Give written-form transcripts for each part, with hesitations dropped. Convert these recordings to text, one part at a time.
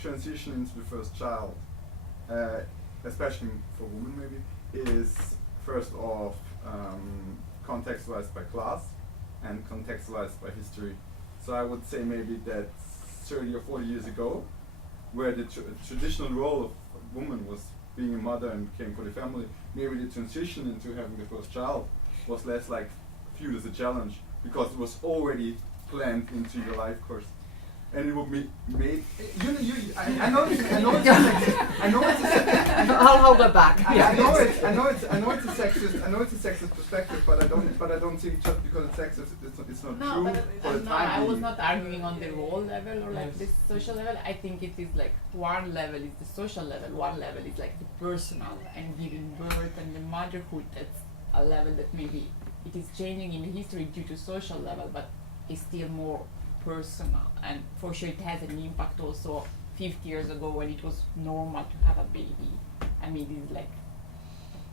transition into the first child, especially for women maybe, is first off contextualized by class and contextualized by history. So I would say maybe that 30 or 40 years ago, where the traditional role of a woman was being a mother and caring for the family, maybe the transition into having the first child was less like viewed as a challenge because it was already planned into your life course. And it would be made. I know it's I'll go back. I know it's a sexist perspective, but I don't think just because it's sexist, it's not true. But for the no, time I was being. not arguing on the role level or like the social level. I think it is like one level is the social level, one level is like the personal and giving birth and the motherhood. That's a level that maybe it is changing in history due to social level, but it's still more personal, and for sure it has an impact also 50 years ago when it was normal to have a baby. I mean, it's like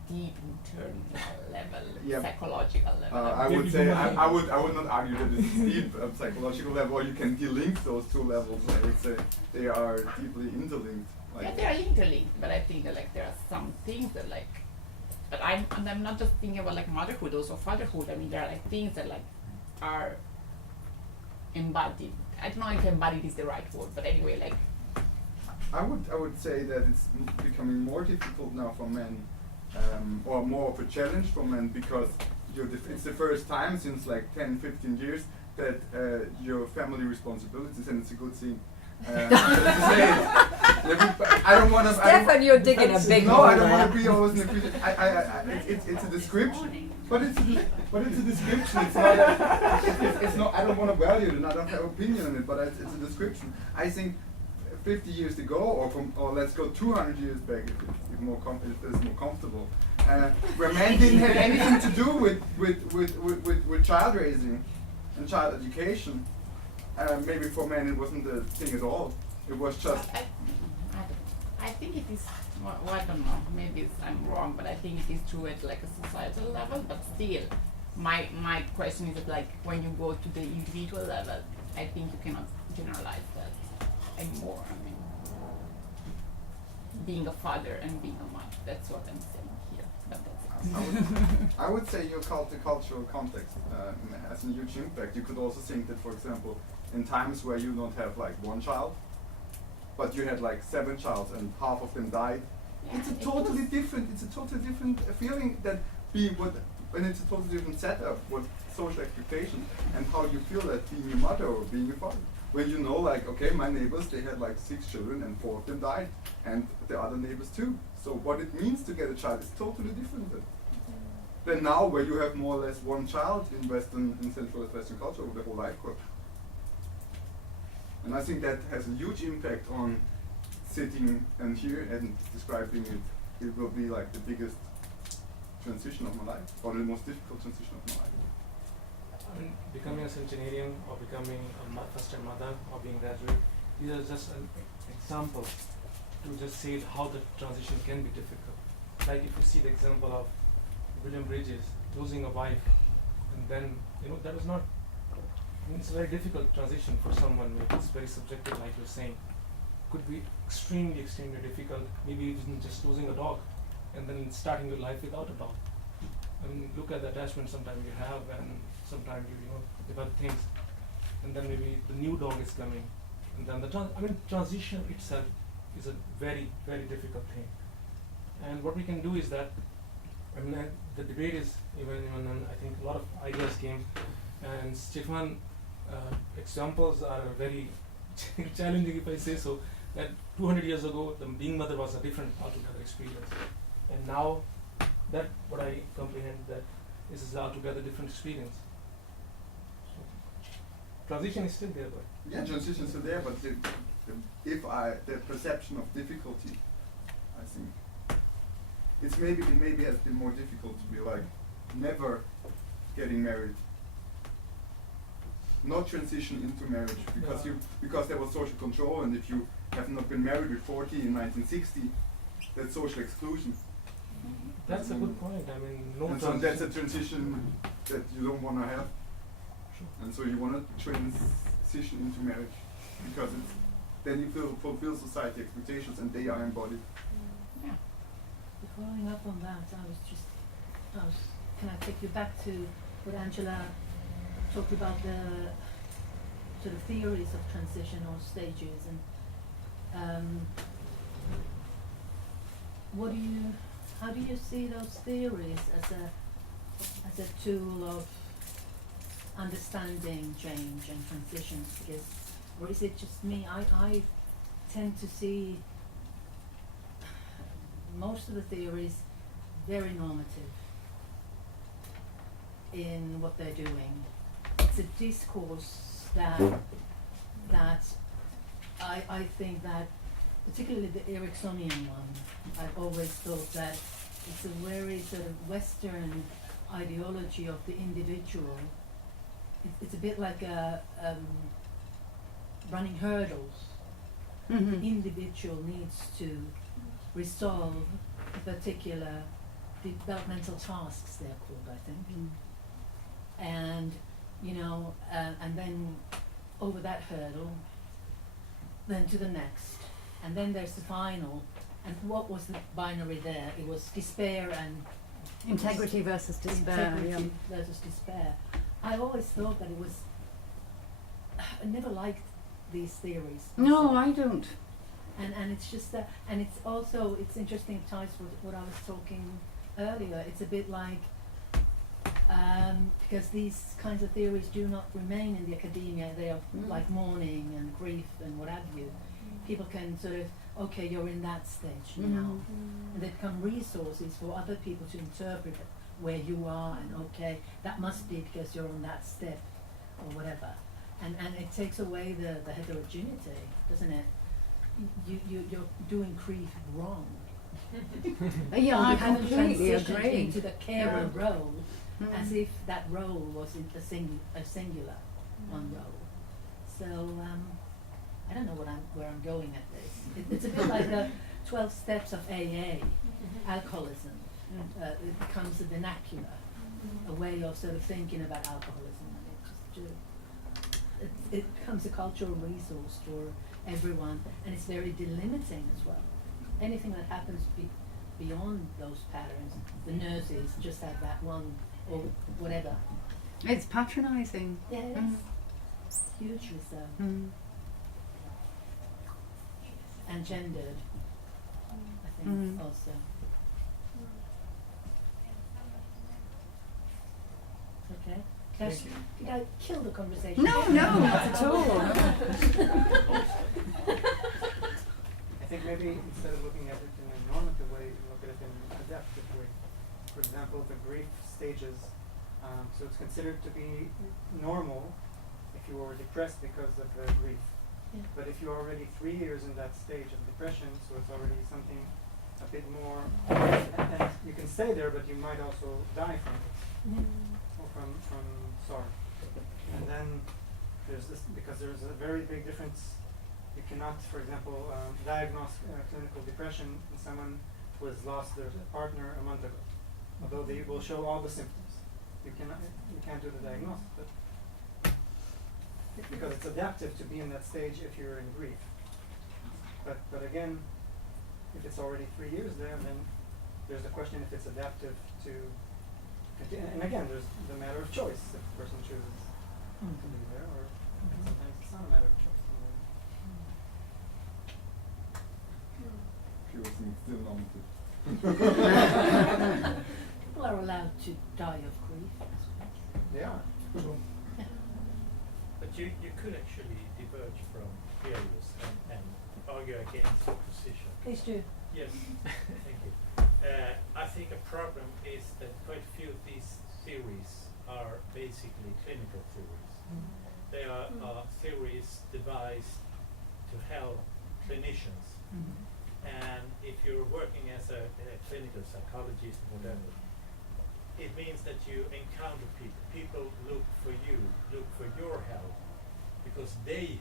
deep internal level, Yep. Psychological level. I would say I would not argue that it's deep psychological level, or you can delink those two levels. I would say they are deeply interlinked. Yeah, they are interlinked, but I think that like there are some things that like, but I'm not just thinking about like motherhood, also fatherhood. I mean, there are like things that like are embodied. I don't know if embodied is the right word, but anyway, like I would say that it's becoming more difficult now for men, or more of a challenge for men, because it's the first time since like 10, 15 years that your family responsibilities, and it's a good thing. I don't want to. Stefan, you're digging a big no, hole I don't there. want to be always in the it's a description, but it's a description. It's not. I don't want to value it, and I don't have opinion on it. But it's a description. I think 50 years ago, or let's go 200 years back, if it's more comfortable, where men didn't have anything to do with child raising and child education. Maybe for men it wasn't a thing at all. It was just. I think it is. Well, I don't know. Maybe I'm wrong, but I think it is true at like a societal level. But still, my question is that like when you go to the individual level, I think you cannot generalize that anymore. I mean, being a father and being a mother. That's what I'm saying here. But that's it. I would say your cultural context has a huge impact. You could also think that, for example, in times where you don't have like one child, but you had like 7 children and half of them died, Yeah, it's a totally different feeling that when it's a totally different setup with social expectations and how you feel that being a mother or being a father. When you know, like, okay, my neighbors, they had like 6 children and 4 of them died, and the other neighbors too. So what it means to get a child is totally different than now, where you have more or less one child in Central Western culture over the whole life course. And I think that has a huge impact on sitting and here and describing it. It will be like the biggest transition of my life, or the most difficult transition of my life. I mean, becoming a centenarian or becoming a first-time mother or being graduate, these are just an example to just say how the transition can be difficult. Like if you see the example of William Bridges losing a wife, and then that was not. I mean, it's a very difficult transition for someone. It's very subjective, like you're saying. Could be extremely, extremely difficult. Maybe even just losing a dog, and then starting your life without a dog. I mean, look at the attachment sometimes you have, and sometimes you develop things, and then maybe the new dog is coming, and then the transition itself is a very, very difficult thing. And what we can do is that, the debate is even I think a lot of ideas came, and Stefan examples are very challenging, if I say so. That 200 years ago, the being mother was a different altogether experience, and now that what I comprehend that this is altogether different experience. So, transition is still there, but yeah, transition is still there, but the perception of difficulty, I think it maybe has been more difficult to be like never getting married, not transition into marriage because there was social control, and if you have not been married with 40 in 1960, that's social exclusion. that's a good point. I mean, And so that's a transition that you don't want to have. Sure. And so you want to transition into marriage because then you fulfill society expectations, and they are embodied. Yeah. Following up on that, can I take you back to what Angela talked about, the sort of theories of transition or stages, and how do you see those theories as a tool of understanding change and transitions? Because, or is it just me? I tend to see most of the theories very normative in what they're doing. It's a discourse that I think that, particularly the Ericksonian one, I've always thought that it's a very sort of Western ideology of the individual. It's a bit like running hurdles. Mhm. The individual needs to resolve particular developmental tasks, they're called, I think. And, and then over that hurdle, then to the next. And then there's the final. And what was the binary there? It was despair and Integrity versus despair. integrity versus despair. I always thought that it was, I never liked these theories. No, I don't. And it's just that, and it's also, it's interesting, it ties with what I was talking earlier. It's a bit like, because these kinds of theories do not remain in the academia, they are like mourning and grief and what have you. People can sort of, okay, you're in that stage now. And they become resources for other people to interpret where you are, and okay, that must be because you're on that step or whatever. And it takes away the heterogeneity, doesn't it? You're doing grief wrong. Yeah, I You haven't completely transitioned agree. into the carer role, as Mm. if that role was a singular one role. So I don't know where I'm going at this. It's a bit like the 12 steps of AA, alcoholism. It becomes a vernacular, a way of sort of thinking about alcoholism, and it becomes a cultural resource for everyone, and it's very delimiting as well. Anything that happens beyond those patterns, the nurses just have that one or whatever. It's patronising. Yeah, it Mm. is. Hugely so. Mm. And gendered, I think, Mm. also. Okay. Thank you. Did I kill the conversation? No, not at all. I think maybe instead of looking at it in a normative way, look at it in an adaptive way. For example, the grief stages. So it's considered to be normal if you were depressed because of grief. Yeah. But if you're already 3 years in that stage of depression, so it's already something a bit more, and you can stay there, but you might also die from it, or from sorrow. And then there's this, because there's a very big difference. You cannot, for example, diagnose clinical depression in someone who has lost their partner a month ago, although they will show all the symptoms. You can't do the diagnosis, but because it's adaptive to be in that stage if you're in grief. But again, if it's already 3 years there, then there's the question if it's adaptive to continue. And again, there's the matter of choice if the person chooses to be there, or sometimes it's not a matter of choice. She was still normative. People are allowed to die of grief. They are. But you could actually diverge from theories and argue against your position. Please do. Yes, thank you. I think a problem is that quite a few of these theories are basically clinical theories. They are theories devised to help clinicians. And if you're working as a clinical psychologist or whatever, it means that you encounter people. People look for you, look for your help, because they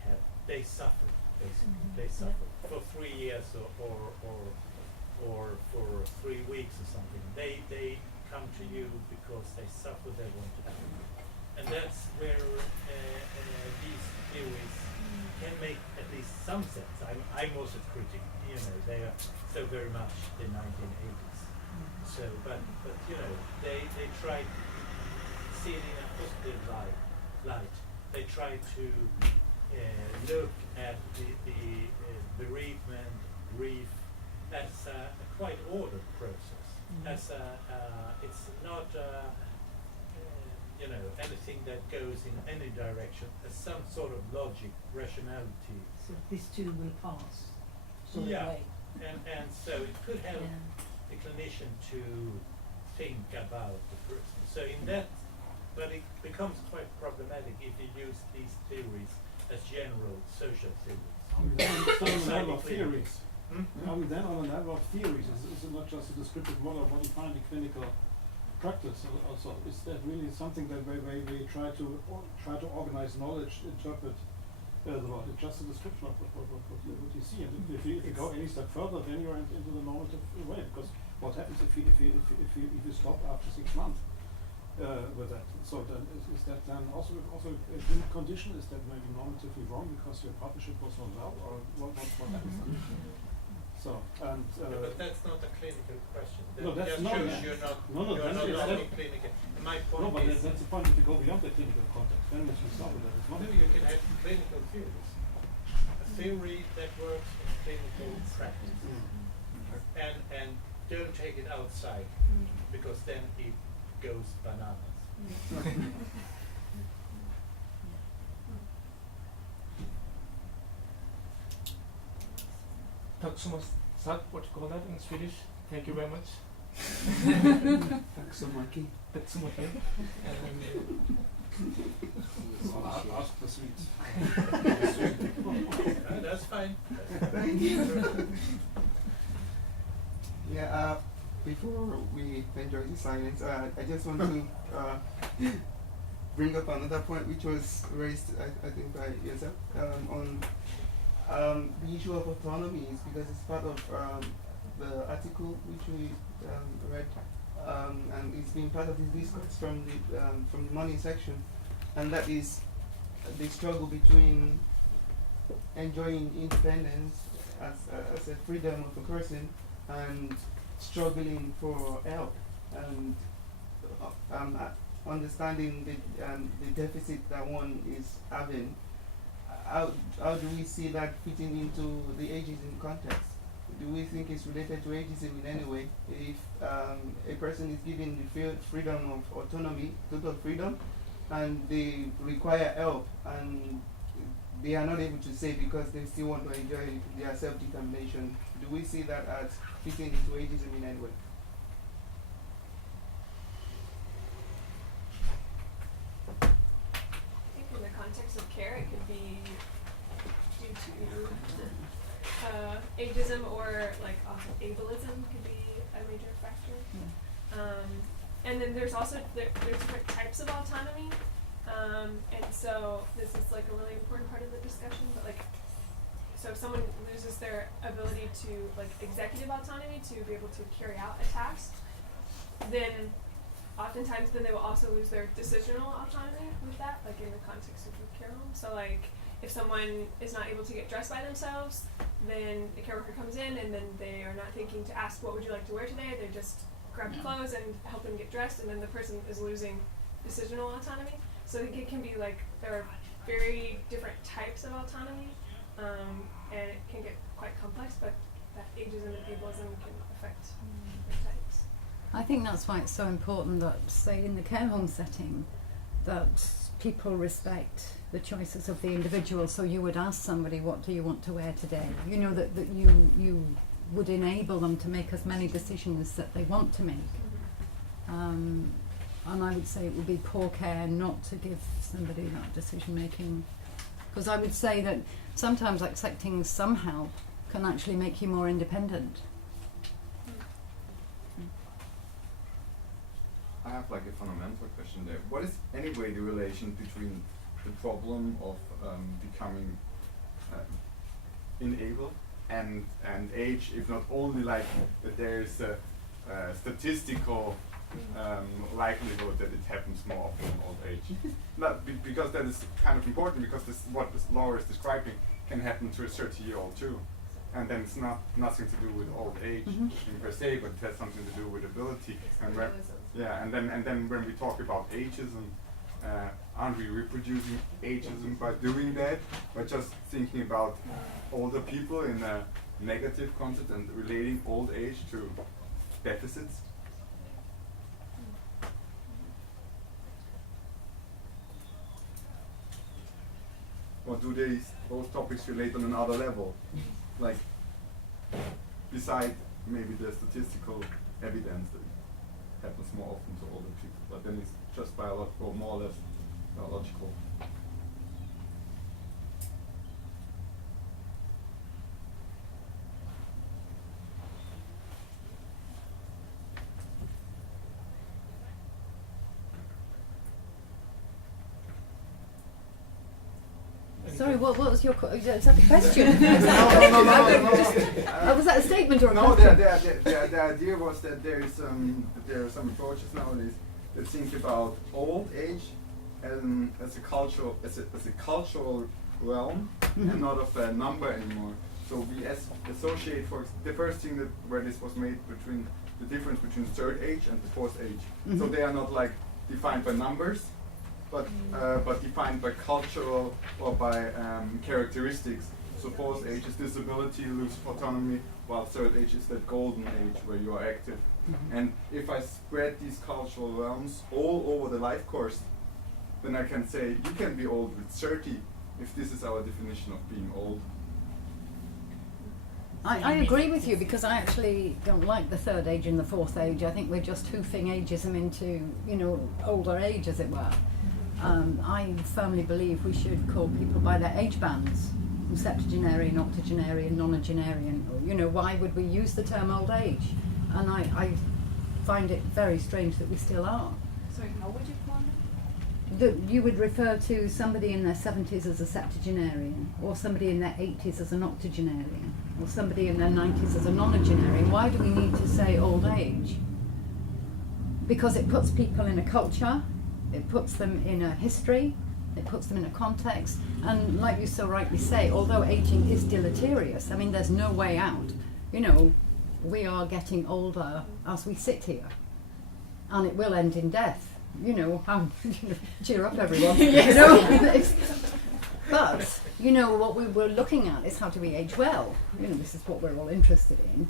suffer, basically. They suffer for 3 years or for 3 weeks or something. They come to you because they suffer, they want to help. and that's where these theories can make at least some sense. I'm also critic, you know, they are so very much the 1980s. So, but you know, they try to see it in a positive light. They try to look at the bereavement, grief, as a quite ordered process. As it's not you know, anything that goes in any direction. As some sort of logic, rationality. So this too will pass, sort Yeah. of way. And so it could help Yeah. the clinician to think about the person. So in that, but it becomes quite problematic if you use these theories as general social theories. Are we then on a level of Exactly. theories? Hmm? Are we then on a level of theories? Is it not just a descriptive model of what you find in clinical practice? Also, is that really something that we try to organize knowledge, interpret the world? It's just a description of what you see. And if you go any step further, then you're into the normative way. Because what happens if you stop after 6 months with that? So then is that then also a good condition? Is that maybe normatively wrong because your partnership was not well, or what happens then? So and But that's not a clinical question. No, That that's just not, shows yeah. you're not No, you're that's not it. loving clinical. My point no, but is that's the point. If you go beyond the clinical context, then we should start with that. It's not maybe you can have clinical theories. A theory that works in clinical practice. And don't take it outside because then it goes bananas. Tack så mycket. What you call that in Swedish? Thank you very much. Tack så mycket. Tack så mycket. ask the sweets. That's fine. Thank you. Yeah, before we enjoy the silence, I just want to bring up another point which was raised, I think, by yourself on the issue of autonomies, because it's part of the article which we read, and it's been part of this discourse from the money section, and that is the struggle between enjoying independence as a freedom of a person and struggling for help and understanding the deficit that one is having. How do we see that fitting into the ageism context? Do we think it's related to ageism in any way? If a person is given the freedom of autonomy, total freedom, and they require help and they are not able to say because they still want to enjoy their self-determination, do we see that as fitting into ageism in any way? I think in the context of care, it could be due to ageism, or like also ableism could be a major factor. And then there's also there's different types of autonomy, and so this is like a really important part of the discussion. But like, so if someone loses their ability to like executive autonomy to be able to carry out a task, then oftentimes then they will also lose their decisional autonomy with that, like in the context of the care home. So like if someone is not able to get dressed by themselves, then the care worker comes in and then they are not thinking to ask what would you like to wear today, they just grab clothes and help them get dressed, and then the person is losing decisional autonomy. So I think it can be like there are very different types of autonomy, and it can get quite complex, but that ageism and ableism can affect different types. I think that's why it's so important that, say, in the care home setting, that people respect the choices of the individual. So you would ask somebody, what do you want to wear today? You know, that you would enable them to make as many decisions that they want to make. And I would say it would be poor care not to give somebody that decision making. Because I would say that sometimes accepting some help can actually make you more independent. I have like a fundamental question there. What is anyway the relation between the problem of becoming enabled and age, if not only like that there is a statistical likelihood that it happens more often in old age. Because that is kind of important, because this, what this Laura is describing can happen to a 30-year-old too. And then it's nothing to do with old age in per se, but it has something to do with ability. And and then when we talk about ageism, aren't we reproducing ageism by doing that? By just thinking about older people in a negative concept and relating old age to deficits? Or do those topics relate on another level? Like, beside maybe the statistical evidence that it happens more often to older people, but then it's just biological, more or less biological. Sorry, what was your is that a question? Was that a statement or a No, question? the idea was that there are some approaches nowadays that think about old age as a cultural realm and not of a number anymore. So we associate, the first thing where this was made between the difference between third age and the fourth age. So they are not like defined by numbers, but defined by cultural or by characteristics. So fourth age is disability, loose autonomy, while third age is that golden age where you are active. And if I spread these cultural realms all over the life course, then I can say you can be old with 30 if this is our definition of being old. I agree with you, because I actually don't like the third age and the fourth age. I think we're just hoofing ageism into, older age, as it were. I firmly believe we should call people by their age bands: septuagenarian, octogenarian, nonagenarian. Why would we use the term old age? And I find it very strange that we still are. Sorry, how would you call it? That you would refer to somebody in their 70s as a septuagenarian, or somebody in their 80s as an octogenarian, or somebody in their 90s as a nonagenarian. Why do we need to say old age? Because it puts people in a culture, it puts them in a history, it puts them in a context, and like you so rightly say, although aging is deleterious, I mean, there's no way out. We are getting older as we sit here, and it will end in death. Cheer up, everyone. But what we were looking at is how do we age well. This is what we're all interested in.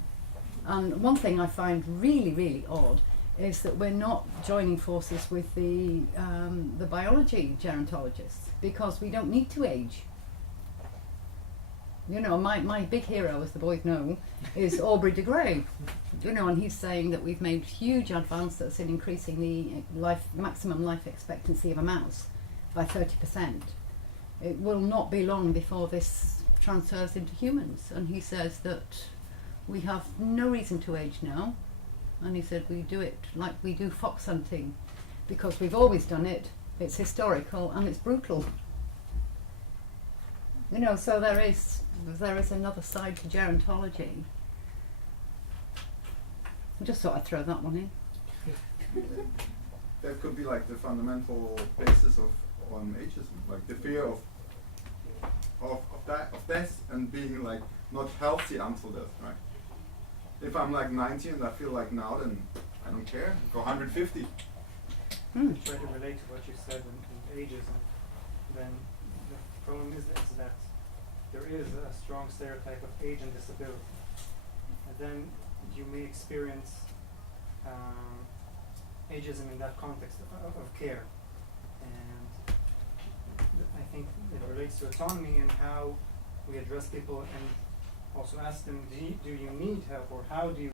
And one thing I find really, really odd is that we're not joining forces with the biology gerontologists, because we don't need to age. My big hero, as the boys know, is Aubrey de Grey. And he's saying that we've made huge advances in increasing the maximum life expectancy of a mouse by 30%. It will not be long before this transfers into humans. And he says that we have no reason to age now. And he said we do it like we do fox hunting, because we've always done it. It's historical and it's brutal. So there is another side to gerontology. I just thought I'd throw that one in. That could be like the fundamental basis of ageism, like the fear of death and being like not healthy until death, right? If I'm like 90 and I feel like now, then I don't care. Go 150. Try to relate to what you said in ageism, then the problem is that there is a strong stereotype of age and disability. And then you may experience ageism in that context of care. And I think it relates to autonomy and how we address people and also ask them, do you need help, or how do you